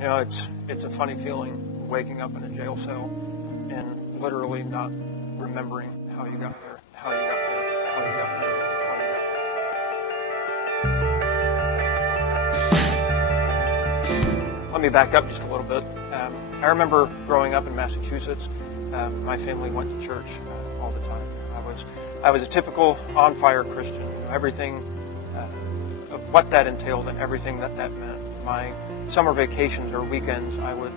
You know, it's a funny feeling waking up in a jail cell and literally not remembering how you got there, how you got there, how you got there, how you got there. Let me back up just a little bit. I remember growing up in Massachusetts, my family went to church all the time. I was a typical on-fire Christian. Everything of what that entailed and everything that meant. My summer vacations or weekends, I would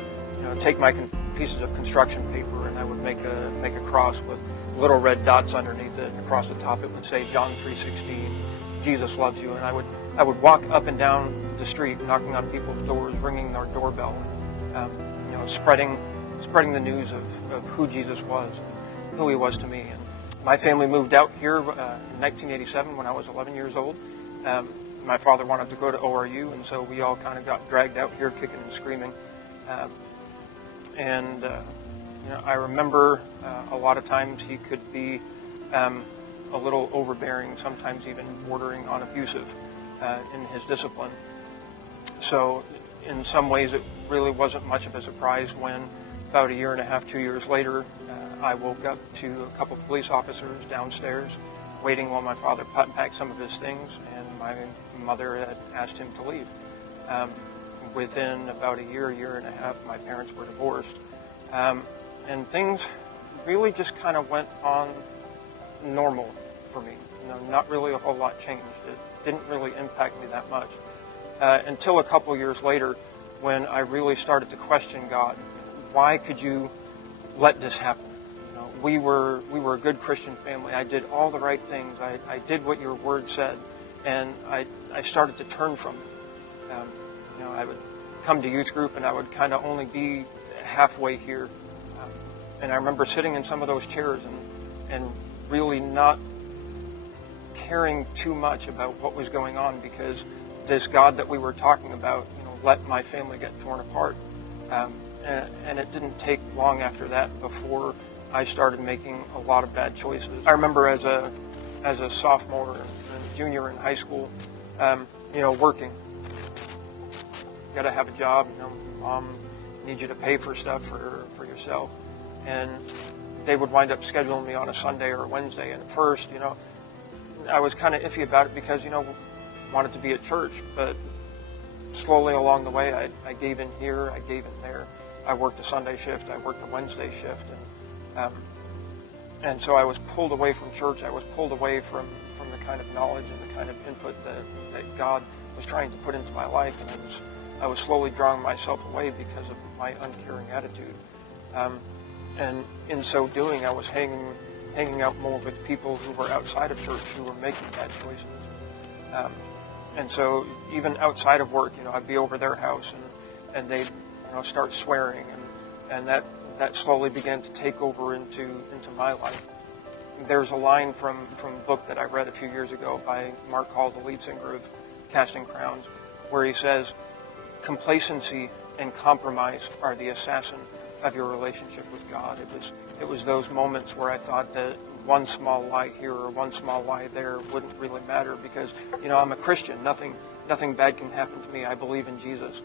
take my pieces of construction paper and I would make a cross with little red dots underneath it, and across the top it would say John 3:16, Jesus loves you. And I would walk up and down the street, knocking on people's doors, ringing their doorbell, spreading the news of who Jesus was, and who he was to me. And my family moved out here in 1987 when I was 11 years old. My father wanted to go to ORU, and so we all kind of got dragged out here kicking and screaming. I remember a lot of times he could be a little overbearing, sometimes even bordering on abusive in his discipline. So in some ways it really wasn't much of a surprise when about a year and a half, 2 years later, I woke up to a couple of police officers downstairs waiting while my father packed some of his things, and my mother had asked him to leave. Within about a year and a half, my parents were divorced. And things really just kind of went on normal for me. Not really a whole lot changed. It didn't really impact me that much. Until a couple years later, when I really started to question God. Why could you let this happen? We were a good Christian family. I did all the right things. I did what your word said, and I started to turn from it. I would come to youth group, and I would kind of only be halfway here. And I remember sitting in some of those chairs and really not caring too much about what was going on, because this God that we were talking about, let my family get torn apart. And it didn't take long after that before I started making a lot of bad choices. I remember as a sophomore and junior in high school, working. You got to have a job. Mom needs you to pay for stuff for yourself, and they would wind up scheduling me on a Sunday or a Wednesday. And at first, I was kind of iffy about it because wanted to be at church, but slowly along the way, I gave in here, I gave in there. I worked a Sunday shift, I worked a Wednesday shift, and so I was pulled away from church. I was pulled away from the kind of knowledge and the kind of input that God was trying to put into my life, and I was slowly drawing myself away because of my uncaring attitude. And in so doing, I was hanging out more with people who were outside of church, who were making bad choices. And so even outside of work, I'd be over their house and they'd start swearing, and that slowly began to take over into my life. There's a line from a book that I read a few years ago by Mark Hall, the lead singer of Casting Crowns, where he says, complacency and compromise are the assassin of your relationship with God. It was those moments where I thought that one small lie here or one small lie there wouldn't really matter, because I'm a Christian. Nothing bad can happen to me. I believe in Jesus.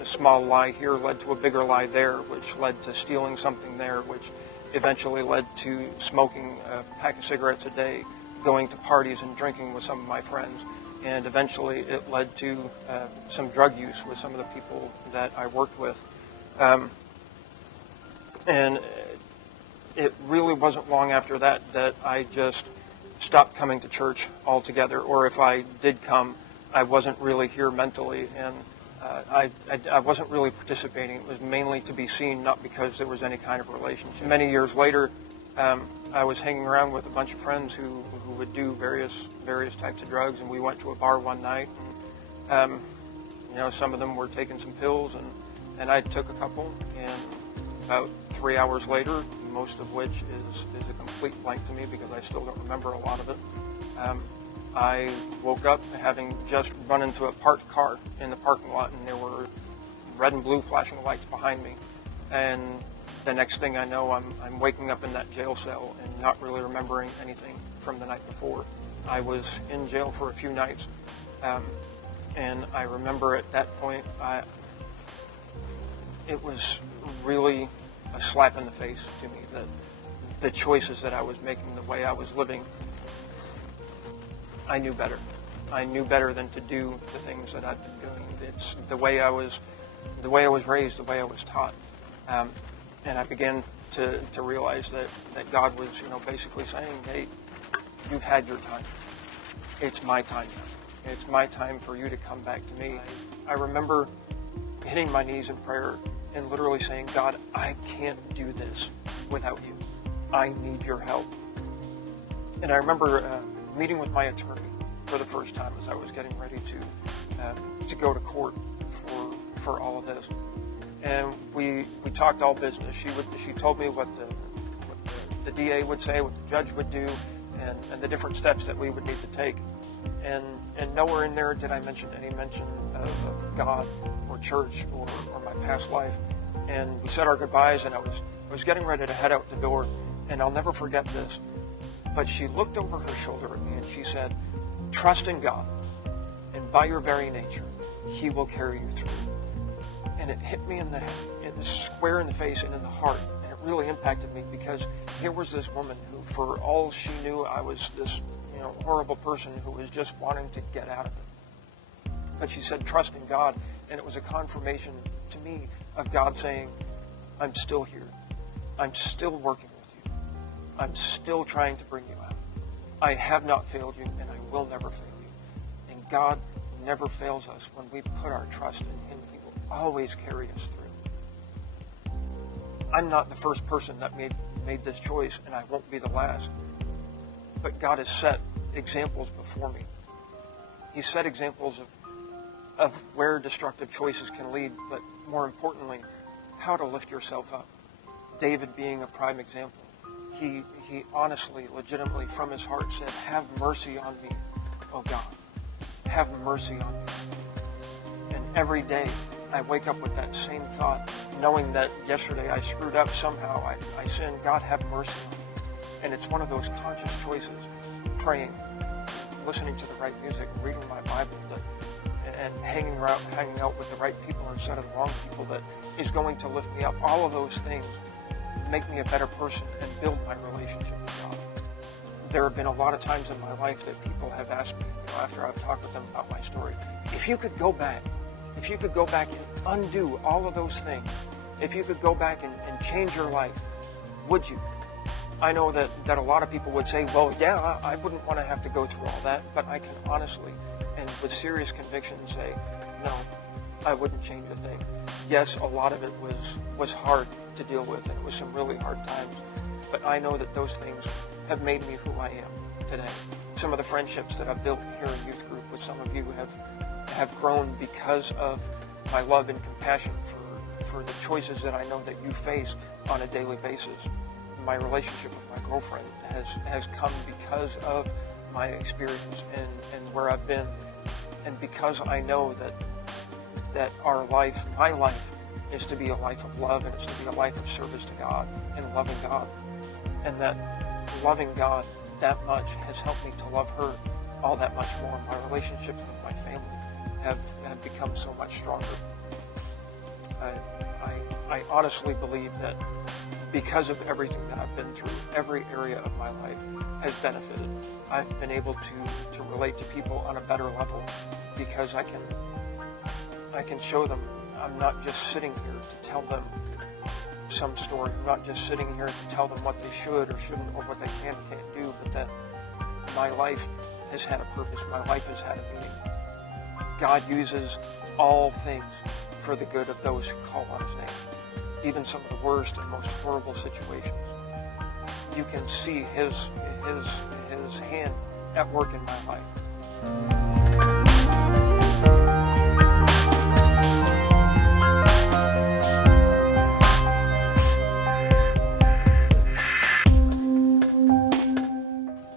A small lie here led to a bigger lie there, which led to stealing something there, which eventually led to smoking a pack of cigarettes a day, going to parties and drinking with some of my friends, and eventually it led to some drug use with some of the people that I worked with. And it really wasn't long after that I just stopped coming to church altogether, or if I did come, I wasn't really here mentally, and I wasn't really participating. It was mainly to be seen, not because there was any kind of relationship. Many years later, I was hanging around with a bunch of friends who would do various types of drugs, and we went to a bar one night, and some of them were taking some pills, and I took a couple, and about 3 hours later, most of which is a complete blank to me because I still don't remember a lot of it, I woke up having just run into a parked car in the parking lot, and there were red and blue flashing lights behind me. And the next thing I know, I'm waking up in that jail cell and not really remembering anything from the night before. I was in jail for a few nights, and I remember at that point it was really a slap in the face to me that the choices that I was making, the way I was living, I knew better. I knew better than to do the things that I'd been doing. It's the way I was raised, the way I was taught, and I began to realize that God was, basically saying, "Hey, you've had your time. It's my time now. It's my time for you to come back to me." I remember hitting my knees in prayer and literally saying, "God, I can't do this without you. I need your help." And I remember meeting with my attorney for the first time as I was getting ready to go to court for all of this, and we talked all business. She told me what the DA would say, what the judge would do, and the different steps that we would need to take. And nowhere in there did I mention any mention of God or church or my past life. And we said our goodbyes, and I was getting ready to head out the door, and I'll never forget this. But she looked over her shoulder at me and she said, "Trust in God, and by your very nature, He will carry you through." And it hit me in the head, it was square in the face and in the heart, and it really impacted me because here was this woman who, for all she knew, I was this horrible person who was just wanting to get out of it. But she said, "Trust in God," and it was a confirmation to me of God saying, "I'm still here. I'm still working with you. I'm still trying to bring you out. I have not failed you, and I will never fail you." And God never fails us when we put our trust in Him. He will always carry us through. I'm not the first person that made this choice, and I won't be the last. But God has set examples before me. He set examples of where destructive choices can lead, but more importantly, how to lift yourself up. David being a prime example. He honestly, legitimately, from his heart said, "Have mercy on me, oh God. Have mercy on me." And every day I wake up with that same thought, knowing that yesterday I screwed up somehow. I sinned. God, have mercy on me. And it's one of those conscious choices, praying, listening to the right music, reading my Bible, and hanging out with the right people instead of the wrong people, that is going to lift me up. All of those things make me a better person and build my relationship with God. There have been a lot of times in my life that people have asked me, after I've talked with them about my story, if you could go back and undo all of those things, if you could go back and change your life, would you? I know that a lot of people would say, "Well, yeah, I wouldn't want to have to go through all that," but I can honestly and with serious conviction say, no, I wouldn't change a thing. Yes, a lot of it was hard to deal with, and it was some really hard times, but I know that those things have made me who I am today. Some of the friendships that I've built here in youth group with some of you have grown because of my love and compassion for the choices that I know that you face on a daily basis. My relationship with my girlfriend has come because of my experience and where I've been, and because I know that my life is to be a life of love, and it's to be a life of service to God and loving God, and that loving God that much has helped me to love her all that much more. My relationships with my family have become so much stronger. I honestly believe that because of everything that I've been through, every area of my life has benefited. I've been able to relate to people on a better level because I can show them I'm not just sitting here to tell them some story. I'm not just sitting here to tell them what they should or shouldn't, or what they can or can't do, but that my life has had a purpose. My life has had a meaning. God uses all things for the good of those who call on His name. Even some of the worst and most horrible situations, you can see His hand at work in my life.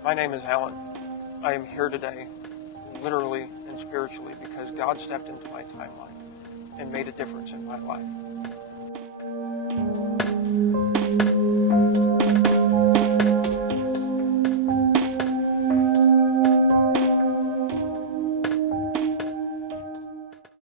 My name is Alan. I am here today, literally and spiritually, because God stepped into my timeline and made a difference in my life.